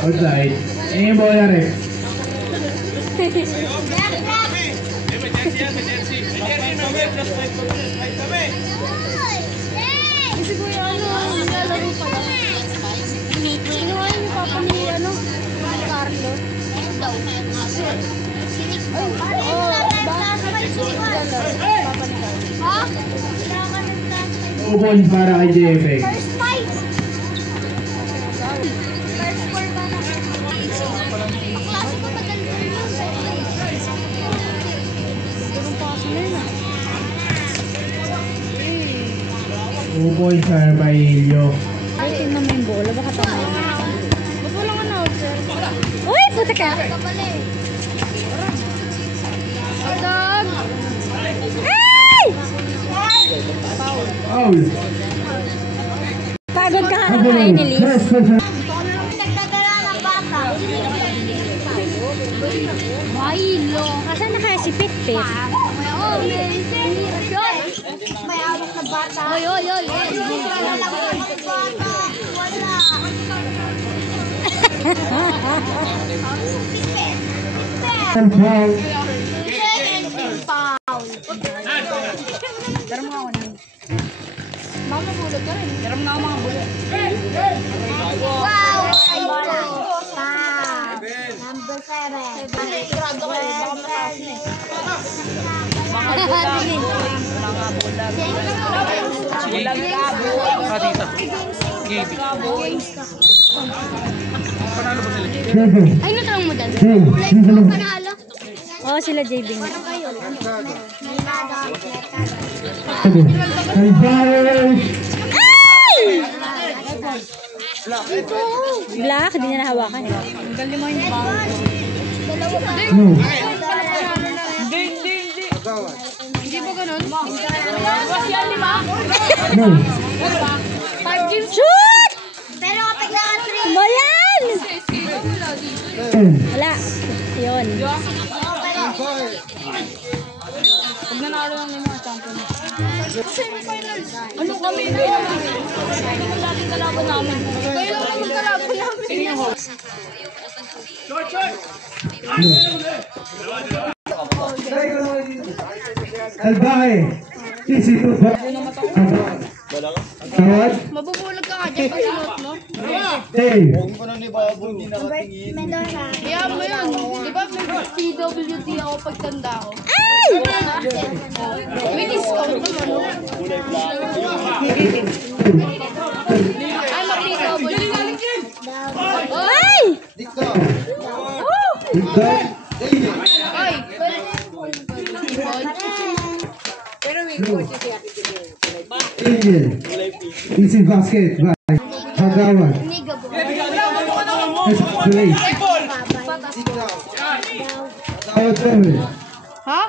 Outside. Ini yung bola rin. Kasi kuya nilalaro pala. Kinuha yung papa ni Carlo. Ha? 2 points para kay JFX. First fight! First score ba na? Kaklase ko tagal ko yun. Ganun pa kasi na yun 2 points para kay Ilyo. Ay, tingnan mo yung bola. Baka tama yun. Ba't wala ka na out, sir? Uy, puta ka! Agad! Ay! Foul. Pagod ka kakakain ni Liz. Nagdadala ng bata. Milo. Asan na kaya si Pitpit? Oo, may awak na bata. Oy. Wala. Foul. Daram nga ako nun. Mama, bulog ka rin. Daram nga ako mga bulog. Wow! Number 7. Grado ko rin. Baka mataas na eh. Mga bulag. Mga bulag. Bulag ka. Dito. Gabe. Panalo ba sila? Ay, natanong mo dyan. Panalo. Oo, sila JB nga. Black, hindi na nahawakan. Ang galing mo yung bawal. Hindi. Hindi ba ganun? Kasi yan 5 games. Shoot! Pero kapag naka-3. Bayan! Wala. Yun. Pag nanalo lang yung mga champion. Semifinals. Ano kami na yun? Ano laging kalaban namin? Kayo lang naman kalaban namin. Salbahe. Easy to ba? Tawad? Mabubulag ka nga dyan pag sinuot mo. Hey. Kaya mo yun. Di ba may CWT ako pagtanda ko? Ay! May discount naman. Ay, mag-CWT. Ay! Ay! Angel. Easy basket. Bye. Hagawan. First place. Tawad kami. Ha?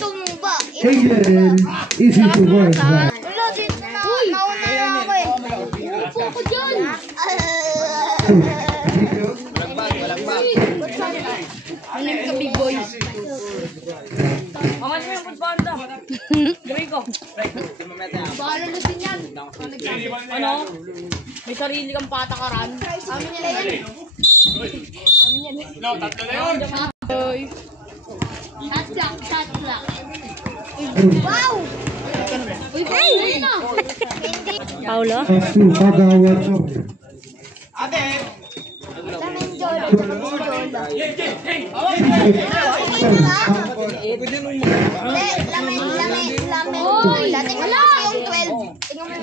Tumba. Angel. Easy to work. Bye. Wala dito na. Nauna na ako eh. Upo ko dyan. Alam ka, big boy. Aman mo yung pagpanda. Gawin ko. Baka lulusin yan. Ano? May sarili kang patakaran. Amin nila yan. Amin yan. No, tatlo na yun. Shot clock. Wow! Uy, ay! Paulo? Asu. Hagawan.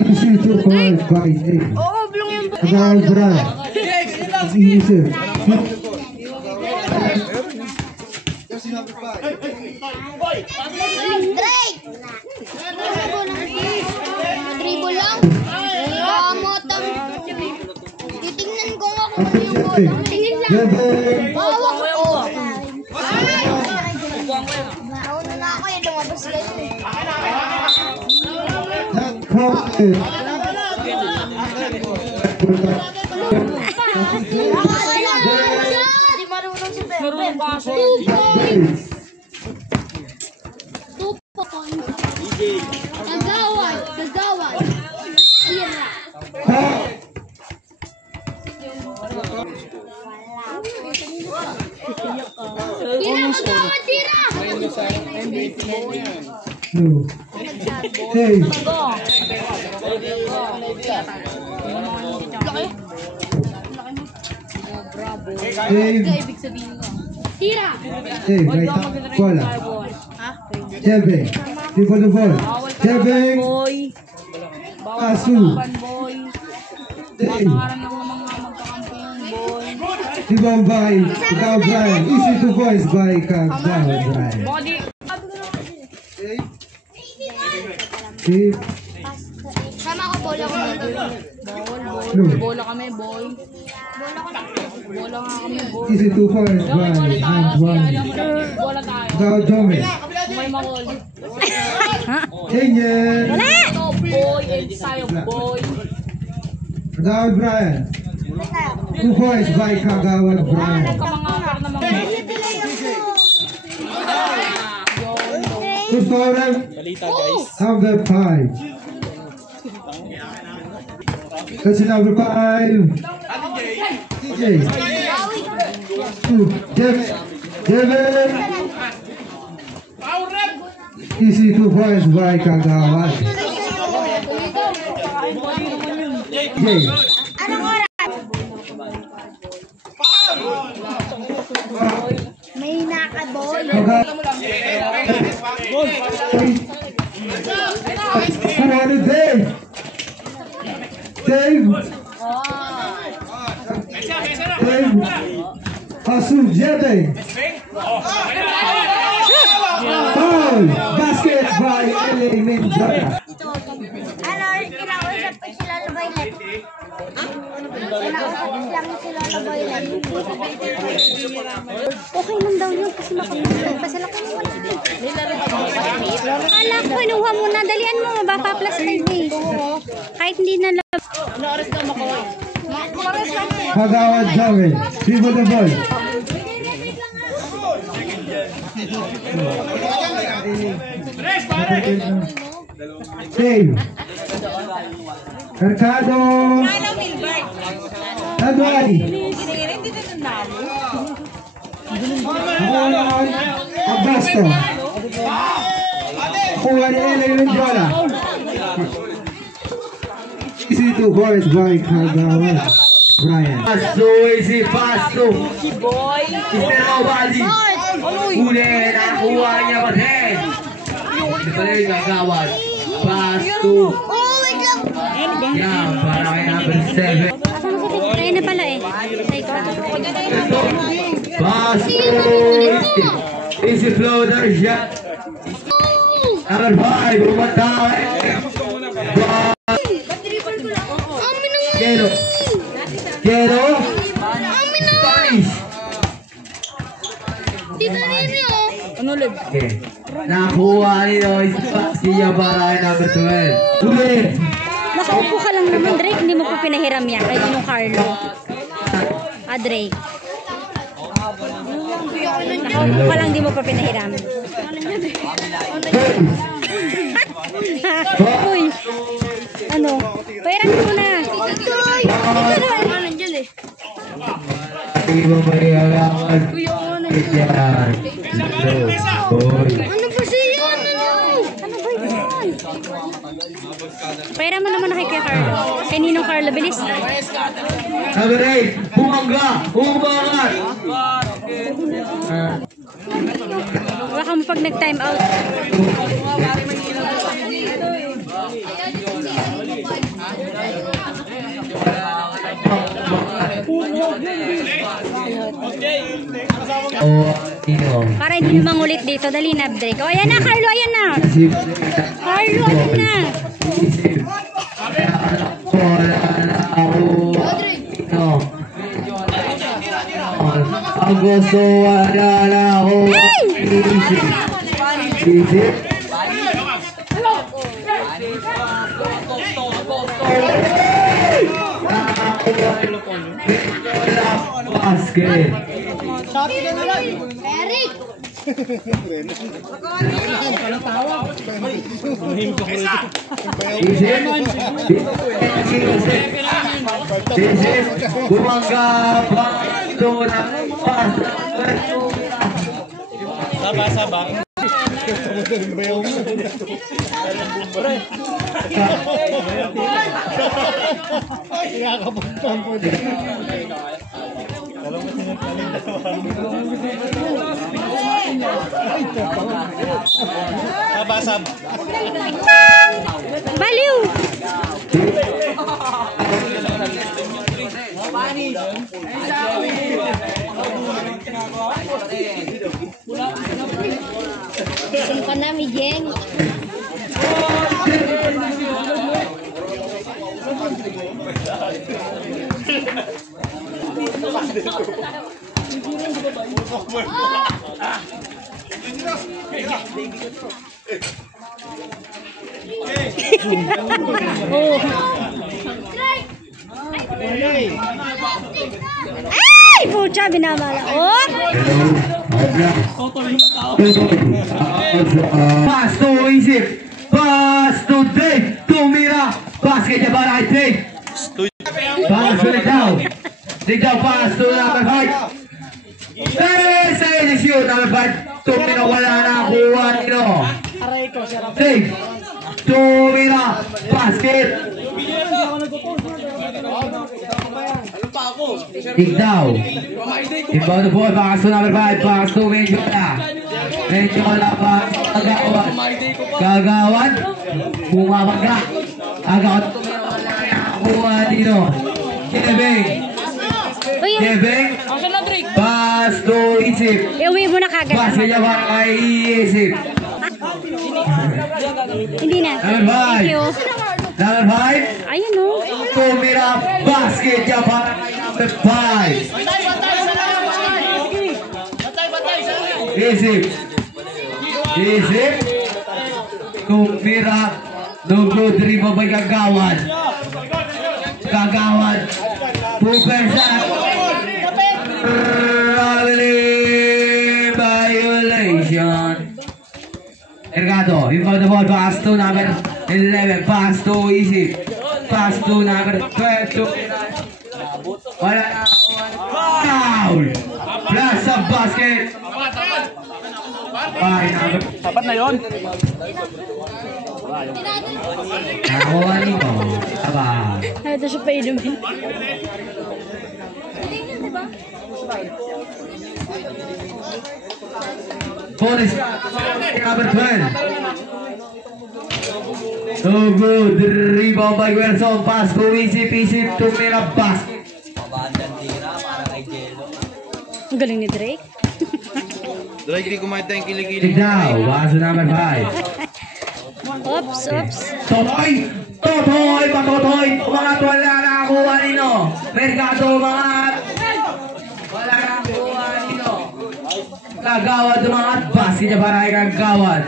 Easy to work. Bye. Oo, blong yung Hagawan Bray. Easy. Drake! Dribble lang. Kamotang. Titignan ko nga kung ano yung bola. Tingin lang. Hawak ko. Nauna na ako yung lumabas kayo eh. Hindi marunong si Pepe. Marunong pa ako. 2 points. Kagawad. Sira. 2. Hey. Hey. Ibig sabihin ko. Tira! Hey, right up. Bola. Jebe. Tipo the ball. Jebe. Boy. Asu. Boy. Hey. Pangalan ng mga magkakampiyon, boy. Ibang by Kagawa Brian. Easy to voice by Kagawa Brian. Body. Hey. Sama ko, bola ko. Bawal, boy. No. Bola kami, boy. Bola ko lang. Bola nga kami, boy. Easy to voice by Antoine. Bola tayo. Kagawa Jome. May makol. Angel. Ito, boy. And tayo, boy. Kagawa Brian. To voice by Kagawa Brian. Kamangaper na mga. To score Balita guys. number 5. That's number 5. DJ. 2. Jebe. Easy to voice by Kagawa. DJ. May nakaboy. Ano Dave? Dave. Dave. Asu Jebe. Foul. Basket by LA Mendoza. Ano, kinausap ko si Lolo Boylet. Kinausap lang si Lolo Boylet. Okay lang daw yun kasi makamulog. Pasala ko naman natin. Kala ko, inuha mo na. Dalian mo, baka plus 5 days. Kahit hindi na lab. Kagawa Jome. Dribble the ball. Dave. Mercado. Adwani. Abasto. Kuha ni LA Mendoza. Easy to boys by Kagawa Brian. Paso, easy paso. Boy. Pero bali. Uli, nakuha niya pa rin. Hindi pala yung Kagawa. Paso. Oh, wait lang. Yan, para kay number 7. Kaya na pala eh. Paso. Easy floater shot. Number 5, umatawa. Kero. Kero. Spanish. Dito rin yun. Ano, Lib? Okay. Nakuha niyo siya para kay number 12. Ulit. Nakaupo ka lang naman, Drake. Hindi mo pa pinahiram yan. Kay Ninong Carlo. Drake. Nakaupo ka lang, di mo pa pinahiram. Uy. Ano? Pairan mo na. Ano nandiyan eh? Hindi mo marihalangan. Yan. Boy. Ano ba siya? Ano ba yun? Pairan mo naman na kay Kuya Carlo. Kay Ninong Carlo. Bilis. Number 8. Bumangga. Bumangat. Baka mo pag nag-time out. Para hindi naman ulit dito. Dali na, Drake. O, ayan na, Carlo. Ayan na. Carlo, ayan na. Ang gusto wala na ako. Isip. Basket. Eric! Isip. Bumangga. Bangga. Saba. Nabasab. Baliw! Saan ka na, Mijeng? Ay! Pucha, binamala. Oh! Pass to isip. Pass to Dave. Tumira. Basket niya para kay Dave. Pass to Ligdaw. Ligdaw pass to number 5. Sa edisyon number 5. Tumira wala na kuha nito. Dave. Tumira. Basket. Ligdaw. Inbound the ball. Pass to number 5. Pass to Menjola. Menjola pa. Kagawan. Kagawan. Bumabagla. Agad. Kuha dito. Kevin. Uy, Kevin. Asan na, Drake? Pass to Isip. iuwi mo na kagad. Pass niya para kay Isip. Hindi na. Number 5. Thank you. Number 5. Ayun o. Tumira. Basket niya para kay number 5. Isip. Isip. Tumira. Dugo dribble by Kagawan. Kagawan. Pupersa. Violation. Ergato. Inbound the ball. Pass to number 11. Pass to Isip. Pass to number 12. Wala na. Foul. Plus of basket. Ay, number. Sapat na yon. Nakakuha nito. Aba. Ito siya pa inumin. Bonus. Number 12. So good. Rebound by Wilson. Pass to Isip. Isip tumira basket. Ang galing ni Drake. Drake, di kumain tayong kilikili. Ligdaw. Pass to number 5. Oops, oops. Totoy! Totoy! Patotoy! Umangat wala na nakuha nino. Merkado umangat. Wala na nakuha nino. Kagawad umangat. Basket niya para kay Kagawad.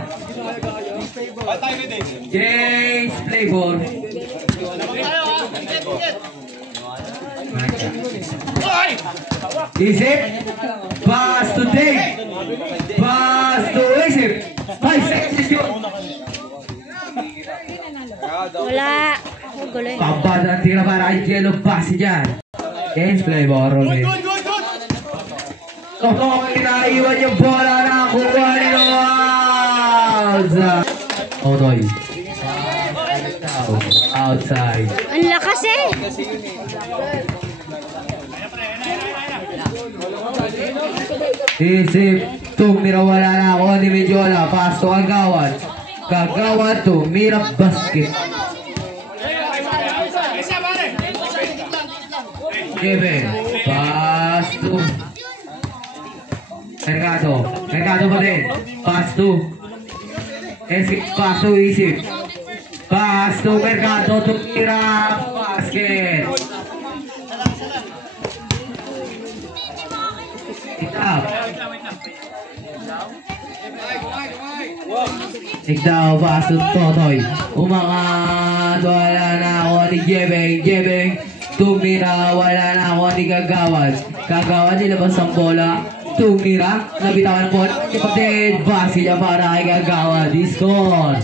James Playboy. Isip. Pass to Dave. Pass to Isip. 5 seconds yun. Wala. Oh, gulo. Pabad ang tira para kay Jello Pasi dyan. James Playboy. Robin. Totoy, naiwan yung bola na kuha ni Noaz. Totoy. Outside. Ang lakas eh. Isip. Tumira wala na ako ni Medjola. Pass to Kagawad. Kagawad tumira basket. Kevin. Pass to Mercado. Mercado pa din. Pass to Pass to Isip. Pass to Mercado. Tumira basket. Ikaw. Ikaw, pass to Totoy. Umangat. Wala na ako ni Jebeng. Jebeng. Tumira. Wala na ako ni Kagawad. Kagawad nilabas ang bola. Tumira. Nabitawan po. Kapatid. Basket niya para kay Kagawad. Score.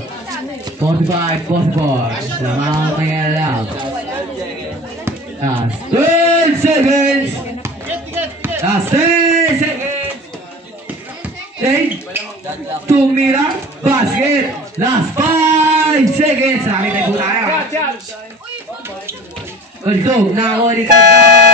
45-44. Lamang kaya lang. Last 12 seconds. Last 10 seconds. Shane. Tumira. Basket. Last 5 seconds. Sabi tayo po tayo. Uldog. Nakakuha ni Kagay.